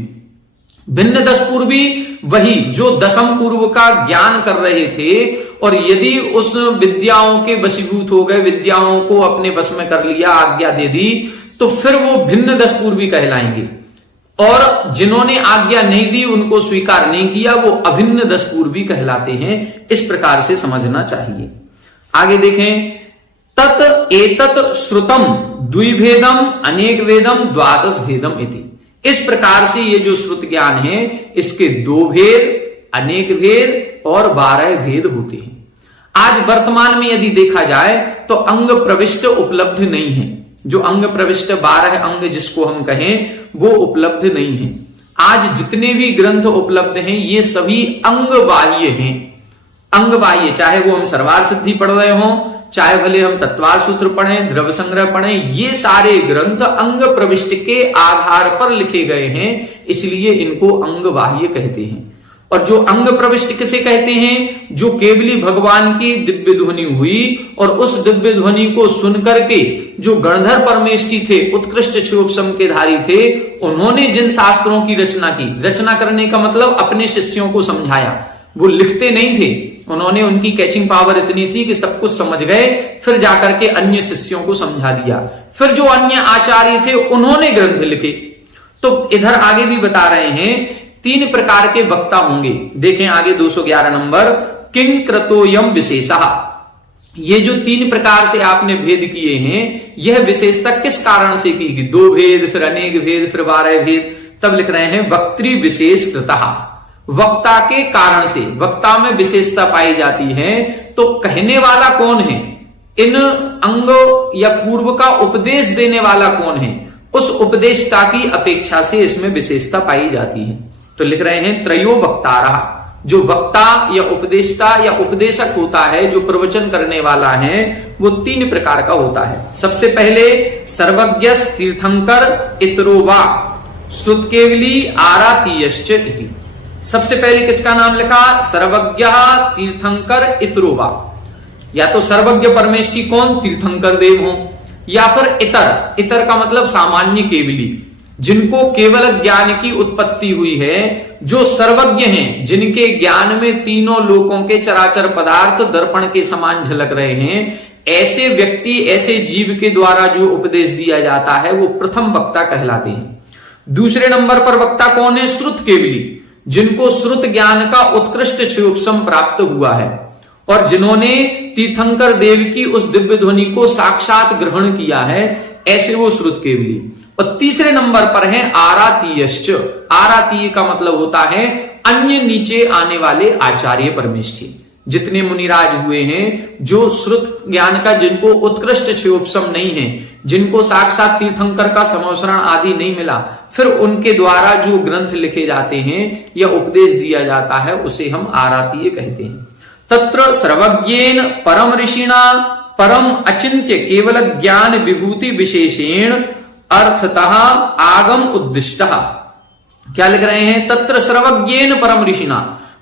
भिन्न 10 पूर्वी वही जो 10म पूर्व का ज्ञान कर रहे थे, और यदि उस विद्याओं के वशीभूत हो गए, विद्याओं को अपने वश में कर लिया, आज्ञा दे दी, तो फिर वो भिन्न 10 पूर्वी कहलाएंगे। और जिन्होंने आज्ञा नहीं दी, उनको स्वीकार नहीं किया, वो अभिन्न 10 पूर्वी कहलाते हैं। इस प्रकार से समझना चाहिए। आगे देखें, तत् एतत् श्रुतम द्विभेदम अनेक वेदम द्वादश भेदम इति। इस प्रकार से ये जो श्रुत ज्ञान है इसके 2 भेद, अनेक भेद और 12 भेद होते हैं। आज वर्तमान में यदि देखा जाए तो अंग प्रविष्ट उपलब्ध नहीं है। जो अंग प्रविष्ट 12 अंग जिसको हम कहें वो उपलब्ध नहीं है। आज जितने भी ग्रंथ उपलब्ध हैं ये सभी अंगबाह्य हैं। अंगबाह्य, चाहे वो हम सर्वार सिद्धि पढ़ रहे हों, चाहे भले हम तत्वार सूत्र पढ़ें, द्रव्य संग्रह पढ़ें, ये सारे ग्रंथ अंग प्रविष्ट के आधार पर लिखे गए हैं, इसलिए इनको अंगबाह्य कहते हैं। और जो अंग प्रविष्ट किसे कहते हैं? जो केवली भगवान की दिव्य ध्वनि हुई और उस दिव्य ध्वनि को सुन करके जो गणधर परमेष्ठी थे, उत्कृष्ट क्षोभसम के धारी थे, उन्होंने जिन शास्त्रों की रचना की, रचना करने का मतलब अपने शिष्यों को समझाया, वो लिखते नहीं थे, उन्होंने, उनकी कैचिंग पावर इतनी थी कि सब कुछ समझ गए, फिर जाकर के अन्य शिष्यों को समझा दिया, फिर जो अन्य आचार्य थे उन्होंने ग्रंथ लिखे। तो इधर आगे भी बता रहे हैं 3 प्रकार के वक्ता होंगे। देखें आगे 211 नंबर, किं क्रतोयम विशेषः। ये जो 3 प्रकार से आपने भेद किए हैं, यह विशेषता किस कारण से की? 2 भेद, फिर अनेक भेद, फिर 12 भेद। तब लिख रहे हैं वक्तृ विशेष कृतः, वक्ता के कारण से, वक्ता में विशेषता पाई जाती है। तो कहने वाला कौन है? इन अंगों या पूर्व का उपदेश देने वाला कौन है? उस उपदेशता की अपेक्षा से इसमें विशेषता पाई जाती है। तो लिख रहे हैं त्रयो वक्तारः, जो वक्ता या उपदेशता या उपदेशक होता है, जो प्रवचन करने वाला है, वो 3 प्रकार का होता है। सबसे पहले सर्वज्ञ तीर्थंकर इतरो वा श्रुतकेवली आरातीयश्च इति। सबसे पहले किसका नाम लिखा? सर्वज्ञ तीर्थंकर इतरो वा। या तो सर्वज्ञ परमेष्ठी कौन? तीर्थंकर देव हो, या फिर इतर, इतर का मतलब सामान्य केवली, जिनको केवल ज्ञान की उत्पत्ति हुई है, जो सर्वज्ञ हैं, जिनके ज्ञान में तीनों लोकों के चराचर पदार्थ दर्पण के समान झलक रहे हैं, ऐसे व्यक्ति, ऐसे जीव के द्वारा जो उपदेश दिया जाता है, वो प्रथम वक्ता कहलाते हैं। दूसरे नंबर पर वक्ता कौन है? श्रुत केवली, जिनको श्रुत ज्ञान का उत्कृष्ट क्षोभसम प्राप्त हुआ है और जिन्होंने तीर्थंकर देव की उस दिव्य ध्वनि को साक्षात ग्रहण किया है, ऐसे वो श्रुत केवली। और तीसरे नंबर पर है आरातीयश्च। आरातीय का मतलब होता है अन्य नीचे आने वाले आचार्य परमेष्ठी। जितने मुनिराज हुए हैं, जो श्रुत ज्ञान का, जिनको उत्कृष्ट क्षोभसम नहीं है, जिनको साक्षात तीर्थंकर का समवसरण आदि नहीं मिला, फिर उनके द्वारा जो ग्रंथ लिखे जाते हैं या उपदेश दिया जाता है, उसे हम आरातीय कहते हैं। तत्र सर्वज्ञेन परम ऋषिणा परम अचिंत्य केवल ज्ञान विभूति विशेषेण अर्थतः आगम उद्दिष्टः। क्या लिख रहे हैं? तत्र सर्वज्ञेन परम ऋषिणा,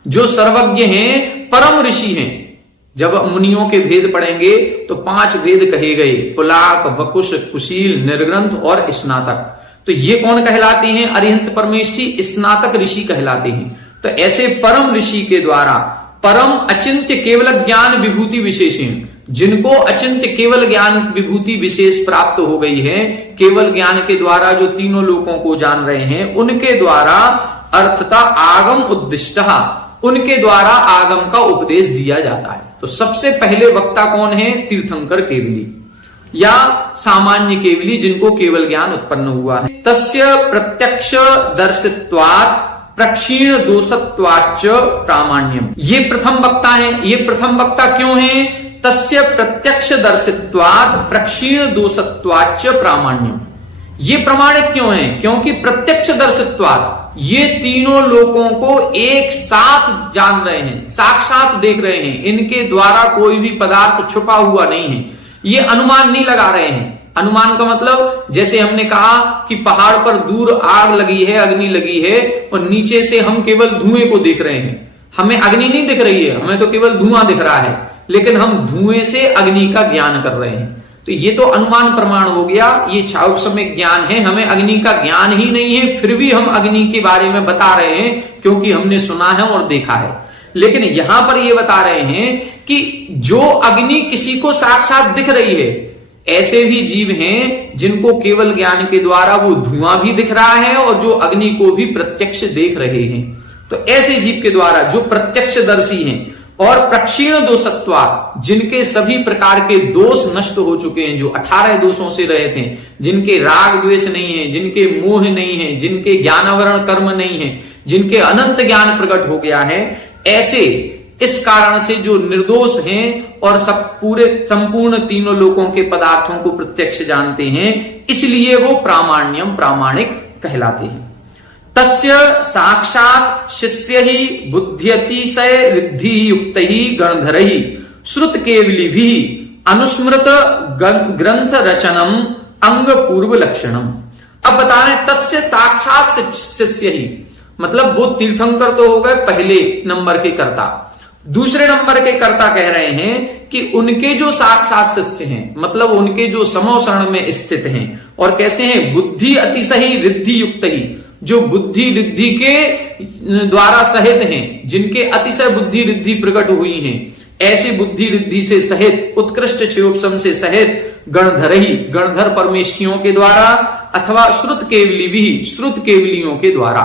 जो सर्वज्ञ हैं, परम ऋषि हैं। जब मुनियों के भेद पढ़ेंगे तो 5 भेद कहे गए, पुलाक, वकुश, कुशील, निर्ग्रंथ और स्नातक। तो ये कौन कहलाते हैं? अरिहंत परमेष्ठी स्नातक ऋषि कहलाते हैं। तो ऐसे परम ऋषि के द्वारा परम अचिंत्य केवल ज्ञान विभूति विशेषण, जिनको अचिंत्य केवल ज्ञान विभूति विशेष प्राप्त हो गई है, केवल ज्ञान के द्वारा जो तीनों लोकों को जान रहे हैं, उनके द्वारा अर्थता आगम उद्दिष्टः, उनके द्वारा आगम का उपदेश दिया जाता है। तो सबसे पहले वक्ता कौन है? तीर्थंकर केवली या सामान्य केवली, जिनको केवल ज्ञान उत्पन्न हुआ है। तस्य प्रत्यक्ष दर्शित्वात् प्रक्षीण दोषत्वाच्च प्रामाण्यम। ये प्रथम वक्ता है। ये प्रथम वक्ता क्यों है? तस्य प्रत्यक्ष दर्शित्वात् प्रक्षीण दोषत्वाच्च प्रामाण्यम। ये प्रमाणिक क्यों है? क्योंकि प्रत्यक्ष दर्शित्वात्, ये तीनों लोगों को एक साथ जान रहे हैं, साक्षात देख रहे हैं, इनके द्वारा कोई भी पदार्थ छुपा हुआ नहीं है। ये अनुमान नहीं लगा रहे हैं। अनुमान का मतलब, जैसे हमने कहा कि पहाड़ पर दूर आग लगी है, अग्नि लगी है, और नीचे से हम केवल धुएं को देख रहे हैं, हमें अग्नि नहीं दिख रही है, हमें तो केवल धुआं दिख रहा है, लेकिन हम धुएं से अग्नि का ज्ञान कर रहे हैं। तो ये तो अनुमान प्रमाण हो गया, ये क्षाउपसम्य ज्ञान है, हमें अग्नि का ज्ञान ही नहीं है, फिर भी हम अग्नि के बारे में बता रहे हैं क्योंकि हमने सुना है और देखा है। लेकिन यहां पर ये बता रहे हैं कि जो अग्नि किसी को साक्षात दिख रही है, ऐसे भी जीव हैं जिनको केवल ज्ञान के द्वारा वो धुआं भी दिख रहा है और जो अग्नि को भी प्रत्यक्ष देख रहे हैं। तो ऐसे जीव के द्वारा जो प्रत्यक्षदर्शी हैं और प्रक्षीण दोषत्वा, जिनके सभी प्रकार के दोष नष्ट हो चुके हैं, जो 18 दोषों से रहे थे, जिनके राग द्वेष नहीं है, जिनके मोह नहीं है, जिनके ज्ञानावरण कर्म नहीं है, जिनके अनंत ज्ञान प्रकट हो गया है, ऐसे इस कारण से जो निर्दोष हैं और सब पूरे संपूर्ण तीनों लोकों के पदार्थों को प्रत्यक्ष जानते हैं, इसलिए वो प्रामाण्यम, प्रामाणिक कहलाते हैं। तस्य साक्षात शिष्य ही बुद्ध्यतिशय रिद्धि युक्त ही गणधर ही श्रुत केवली भी अनुस्मृत ग्रंथ रचनम अंग पूर्व लक्षणम। अब बता रहे तस्य साक्षात शिष्य ही, मतलब वो तीर्थंकर तो हो गए पहले नंबर के कर्ता। दूसरे नंबर के कर्ता कह रहे हैं कि उनके जो साक्षात शिष्य हैं, मतलब उनके जो समो शरण में स्थित हैं, और कैसे हैं, बुद्धि अतिशय रिद्धि युक्त ही, जो बुद्धि रिद्धि के द्वारा सहित हैं, जिनके अतिशय बुद्धि रिद्धि प्रकट हुई हैं, ऐसे बुद्धि रिद्धि से सहित, उत्कृष्ट क्षयोपम से सहित गणधर ही, गणधर परमेष्ठियों के द्वारा, अथवा श्रुत केवली भी, श्रुत केवलियों के द्वारा,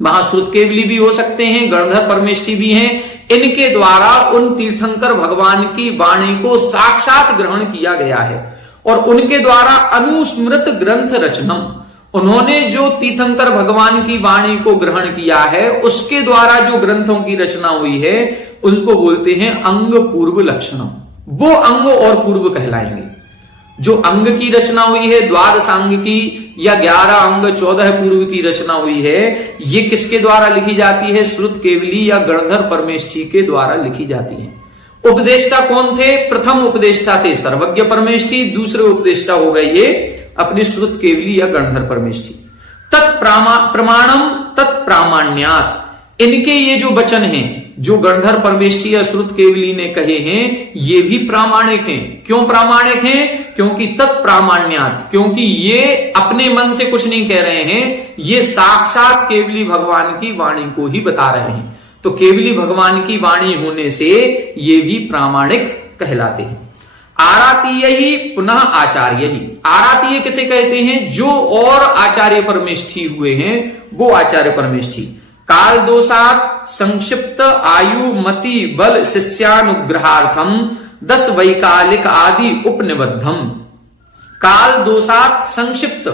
वहां श्रुत केवली भी हो सकते हैं, गणधर परमेष्ठी भी हैं, इनके द्वारा उन तीर्थंकर भगवान की वाणी को साक्षात ग्रहण किया गया है। और उनके द्वारा अनुस्मृत ग्रंथ रचनम, उन्होंने जो तीर्थंकर भगवान की वाणी को ग्रहण किया है, उसके द्वारा जो ग्रंथों की रचना हुई है, उसको बोलते हैं अंग पूर्व लक्षणम। वो अंग और पूर्व कहलाएंगे। जो अंग की रचना हुई है, द्वादश अंग की या 11 अंग 14 पूर्व की रचना हुई है, ये किसके द्वारा लिखी जाती है? श्रुत केवली या गणधर परमेष्ठी के द्वारा लिखी जाती है। उपदेष्टा कौन थे? प्रथम उपदेष्टा थे सर्वज्ञ परमेष्ठी, दूसरे उपदेष्टा हो गए ये अपने श्रुत केवली या गणधर परमेष्ठी। तत्प्रमाणम तत्प्रामाण्यात, इनके ये जो वचन हैं, जो गणधर परमेष्ठी या श्रुत केवली ने कहे हैं, ये भी प्रामाणिक हैं। क्यों प्रामाणिक हैं? क्योंकि तत्प्रामाण्यात, क्योंकि ये अपने मन से कुछ नहीं कह रहे हैं, ये साक्षात केवली भगवान की वाणी को ही बता रहे हैं। तो केवली भगवान की वाणी होने से ये भी प्रामाणिक कहलाते हैं। आरातीय ही पुनः आचार्य ही, आरातीय किसे कहते हैं? जो और आचार्य परमेष्ठी हुए हैं, वो आचार्य परमेष्ठी। काल दोषात संक्षिप्त आयु मति बल शिष्यानुग्रहार्थम 10 वैकालिक आदि उपनिबद्धम। काल दोषात संक्षिप्त,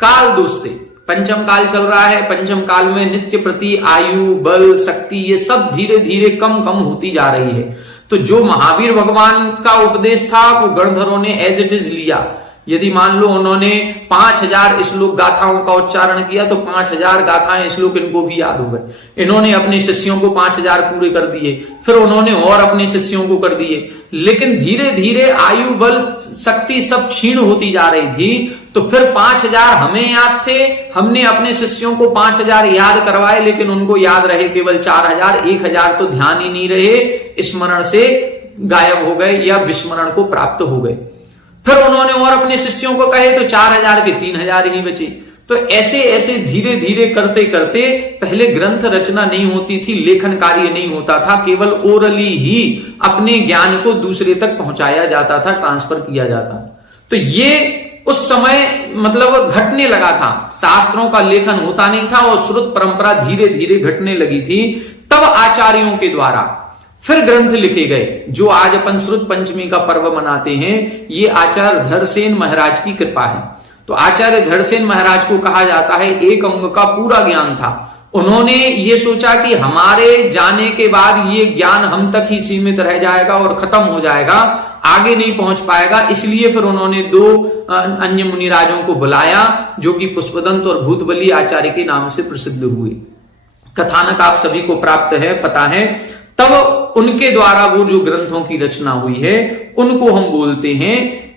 काल दोष से, पंचम काल चल रहा है, पंचम काल में नित्य प्रति आयु बल शक्ति ये सब धीरे धीरे कम कम होती जा रही है। तो जो महावीर भगवान का उपदेश था वो गणधरों ने एज इट इज लिया। यदि मान लो उन्होंने 5000 श्लोक गाथाओं का उच्चारण किया तो 5000 गाथाएं श्लोक इनको भी याद हो गए। इन्होंने अपने शिष्यों को 5000 पूरे कर दिए, फिर उन्होंने और अपने शिष्यों को कर दिए। लेकिन धीरे धीरे आयु बल शक्ति सब क्षीण होती जा रही थी। तो फिर 5000 हमें याद थे, हमने अपने शिष्यों को 5000 याद करवाए, लेकिन उनको याद रहे केवल 4000, 1000 तो ध्यान ही नहीं रहे, स्मरण से गायब हो गए या विस्मरण को प्राप्त हो गए। फिर उन्होंने और अपने शिष्यों को कहे तो 4000 के 3000 ही बचे। तो ऐसे ऐसे धीरे धीरे करते करते, पहले ग्रंथ रचना नहीं होती थी, लेखन कार्य नहीं होता था, केवल ओरली ही अपने ज्ञान को दूसरे तक पहुंचाया जाता था, ट्रांसफर किया जाता। तो ये उस समय मतलब घटने लगा था, शास्त्रों का लेखन होता नहीं था और श्रुत परंपरा धीरे धीरे घटने लगी थी। तब आचार्यों के द्वारा फिर ग्रंथ लिखे गए। जो आज अपन श्रुत पंचमी का पर्व मनाते हैं, ये आचार्य धरसेन महाराज की कृपा है। तो आचार्य धरसेन महाराज को कहा जाता है एक अंग का पूरा ज्ञान था। उन्होंने ये सोचा कि हमारे जाने के बाद ये ज्ञान हम तक ही सीमित रह जाएगा और खत्म हो जाएगा, आगे नहीं पहुंच पाएगा। इसलिए फिर उन्होंने 2 अन्य मुनिराजों को बुलाया, जो कि पुष्पदंत और भूतबली आचार्य के नाम से प्रसिद्ध हुए। कथानक आप सभी को प्राप्त है, पता है। तब उनके द्वारा वो जो ग्रंथों की रचना हुई है, उनको हम बोलते हैं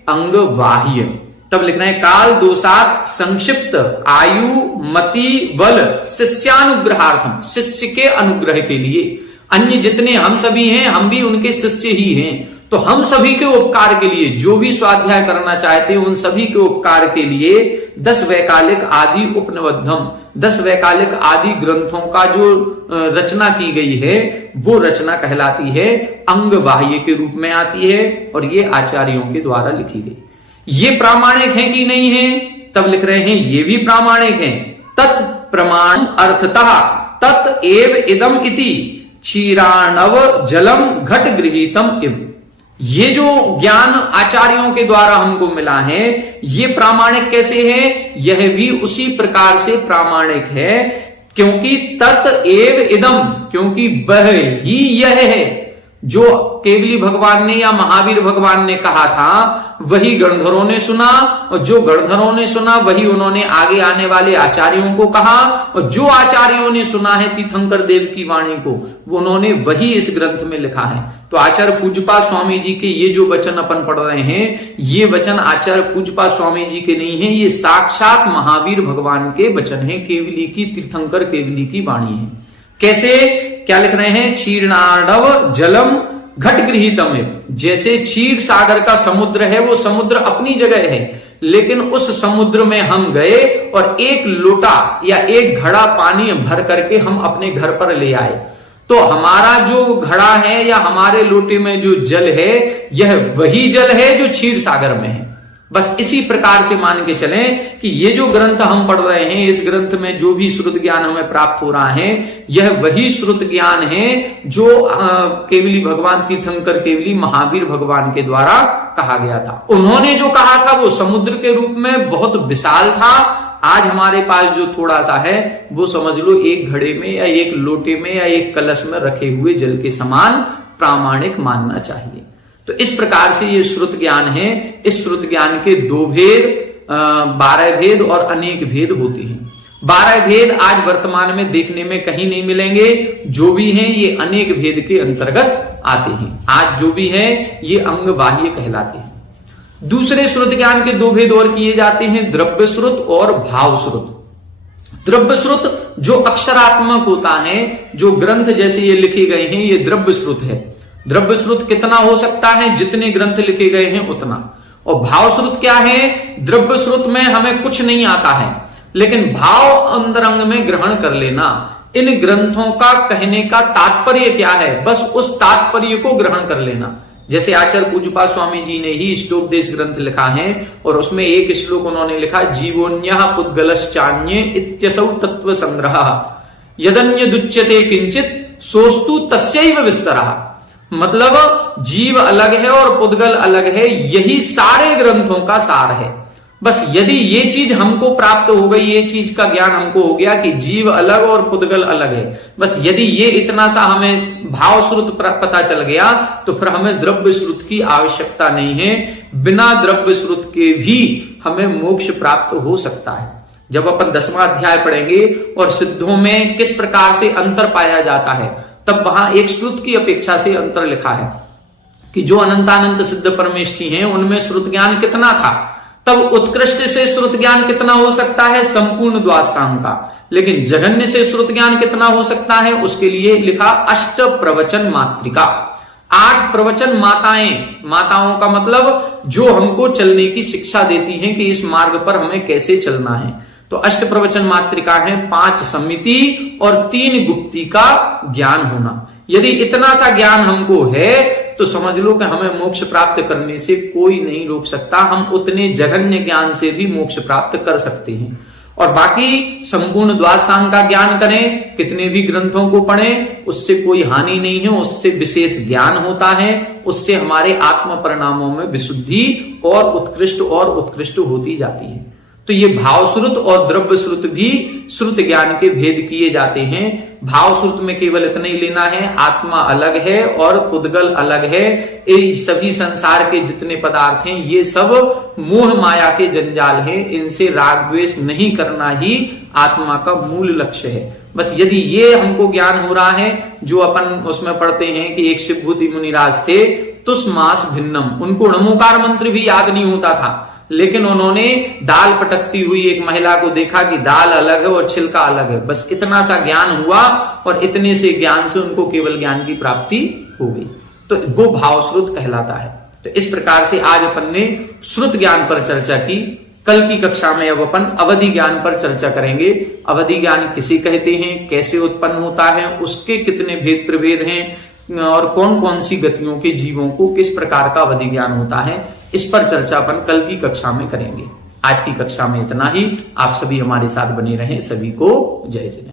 अंगवाह्य। तब लिखना है काल दोषात संक्षिप्त आयु मति बल शिष्यानुग्रहार्थम, शिष्य के अनुग्रह के लिए। अन्य जितने हम सभी हैं, हम भी उनके शिष्य ही हैं। तो हम सभी के उपकार के लिए, जो भी स्वाध्याय करना चाहते हैं, उन सभी के उपकार के लिए 10 वैकालिक आदि उपनिबद्धम, 10 वैकालिक आदि ग्रंथों का जो रचना की गई है, वो रचना कहलाती है अंगवाह्य के रूप में आती है, और ये आचार्यों के द्वारा लिखी गई। ये प्रामाणिक है कि नहीं है? तब लिख रहे हैं ये भी प्रामाणिक है। तत् प्रमाण अर्थतः तत् एव इदम इति क्षीराणव जलम घट गृहीतम इव। ये जो ज्ञान आचार्यों के द्वारा हमको मिला है, ये प्रामाणिक कैसे है? यह भी उसी प्रकार से प्रामाणिक है, क्योंकि तत् एव इदम, क्योंकि वह ही यह है। जो केवली भगवान ने या महावीर भगवान ने कहा था वही गणधरों ने सुना, और जो गणधरों ने सुना वही उन्होंने आगे आने वाले आचार्यों को कहा, और जो आचार्यों ने सुना है तीर्थंकर देव की वाणी को वो उन्होंने वही इस ग्रंथ में लिखा है। तो आचार्य पूज्यपाद स्वामी जी के ये जो वचन अपन पढ़ रहे हैं, ये वचन आचार्य पूज्यपाद स्वामी जी के नहीं है, ये साक्षात महावीर भगवान के वचन है, केवली की तीर्थंकर केवली की वाणी है। कैसे, क्या लिख रहे हैं? क्षीरणार्णव जलम घट गृहीतम। जैसे क्षीर सागर का समुद्र है, वो समुद्र अपनी जगह है, लेकिन उस समुद्र में हम गए और एक लोटा या एक घड़ा पानी भर करके हम अपने घर पर ले आए, तो हमारा जो घड़ा है या हमारे लोटे में जो जल है, यह वही जल है जो क्षीर सागर में है। बस इसी प्रकार से मान के चलें कि ये जो ग्रंथ हम पढ़ रहे हैं, इस ग्रंथ में जो भी श्रुत ज्ञान हमें प्राप्त हो रहा है, यह वही श्रुत ज्ञान है जो केवली भगवान तीर्थंकर केवली महावीर भगवान के द्वारा कहा गया था। उन्होंने जो कहा था वो समुद्र के रूप में बहुत विशाल था। आज हमारे पास जो थोड़ा सा है वो समझ लो एक घड़े में या एक लोटे में या एक कलश में रखे हुए जल के समान प्रामाणिक मानना चाहिए। तो इस प्रकार से ये श्रुत ज्ञान है। इस श्रुत ज्ञान के 2 भेद, 12 भेद और अनेक भेद होते हैं। 12 भेद आज वर्तमान में देखने में कहीं नहीं मिलेंगे, जो भी हैं ये अनेक भेद के अंतर्गत आते हैं। आज जो भी है ये अंग बाह्य कहलाते हैं। दूसरे श्रुत ज्ञान के 2 भेद और किए जाते हैं, द्रव्य श्रुत और भाव श्रुत। द्रव्य श्रुत जो अक्षरात्मक होता है, जो ग्रंथ जैसे ये लिखे गए हैं, ये द्रव्य श्रुत है। द्रव्य श्रुत कितना हो सकता है? जितने ग्रंथ लिखे गए हैं उतना। और भाव श्रुत क्या है? द्रव्य श्रुत में हमें कुछ नहीं आता है, लेकिन भाव अंतरंग में ग्रहण कर लेना। इन ग्रंथों का कहने का तात्पर्य क्या है, बस उस तात्पर्य को ग्रहण कर लेना। जैसे आचार्य पूज्यपाद स्वामी जी ने ही इष्टोपदेश ग्रंथ लिखा है, और उसमें एक श्लोक उन्होंने लिखा, जीवोन्यः पुद्गलश्चान्ये इत्यसौ तत्व संग्रह यदन्य दुच्यते किंचित सोस्तु तस्यैव विस्तरः। मतलब जीव अलग है और पुद्गल अलग है, यही सारे ग्रंथों का सार है। बस यदि ये चीज हमको प्राप्त हो गई, ये चीज का ज्ञान हमको हो गया कि जीव अलग और पुद्गल अलग है, बस यदि ये इतना सा हमें भाव श्रुत पता चल गया, तो फिर हमें द्रव्य श्रुत की आवश्यकता नहीं है। बिना द्रव्य श्रुत के भी हमें मोक्ष प्राप्त हो सकता है। जब अपन 10वां अध्याय पढ़ेंगे और सिद्धों में किस प्रकार से अंतर पाया जाता है, तब वहां एक श्रुत की अपेक्षा से अंतर लिखा है कि जो अनंतानंत सिद्ध परमेष्ठी हैं उनमें श्रुत ज्ञान कितना था, तब उत्कृष्ट से श्रुत ज्ञान कितना हो सकता है? संपूर्ण द्वादशांग का। लेकिन जघन्य से श्रुत ज्ञान कितना हो सकता है? उसके लिए लिखा 8 प्रवचन मात्रिका। 8 प्रवचन माताओं का मतलब जो हमको चलने की शिक्षा देती हैं कि इस मार्ग पर हमें कैसे चलना है। तो 8 प्रवचन मात्रिका है, 5 समिति और 3 गुप्ती का ज्ञान होना। यदि इतना सा ज्ञान हमको है तो समझ लो कि हमें मोक्ष प्राप्त करने से कोई नहीं रोक सकता। हम उतने जघन्य ज्ञान से भी मोक्ष प्राप्त कर सकते हैं। और बाकी संपूर्ण द्वादशांग का ज्ञान करें, कितने भी ग्रंथों को पढ़ें, उससे कोई हानि नहीं है, उससे विशेष ज्ञान होता है, उससे हमारे आत्म परिणामों में विशुद्धि और उत्कृष्ट होती जाती है। तो ये भाव श्रुत और द्रव्य श्रुत भी श्रुत ज्ञान के भेद किए जाते हैं। भाव श्रुत में केवल इतना ही लेना है, आत्मा अलग है और पुद्गल अलग है। ये सभी संसार के जितने पदार्थ हैं ये सब मोह माया के जंजाल हैं, इनसे राग द्वेष नहीं करना ही आत्मा का मूल लक्ष्य है। बस यदि ये हमको ज्ञान हो रहा है, जो अपन उसमें पढ़ते हैं कि एक शिवभूति मुनिराज थे, तुष्मास भिन्नम, उनको नमोकार मंत्र भी याद नहीं होता था, लेकिन उन्होंने दाल फटकती हुई एक महिला को देखा कि दाल अलग है और छिलका अलग है। बस इतना सा ज्ञान हुआ और इतने से ज्ञान से उनको केवल ज्ञान की प्राप्ति हो गई। तो वो भाव श्रुत कहलाता है। तो इस प्रकार से आज अपन ने श्रुत ज्ञान पर चर्चा की। कल की कक्षा में अब अपन अवधि ज्ञान पर चर्चा करेंगे। अवधि ज्ञान किसे कहते हैं, कैसे उत्पन्न होता है, उसके कितने भेद प्रभेद हैं और कौन कौन सी गतियों के जीवों को किस प्रकार का अवधि ज्ञान होता है, इस पर चर्चा अपन कल की कक्षा में करेंगे। आज की कक्षा में इतना ही। आप सभी हमारे साथ बने रहें। सभी को जय जय।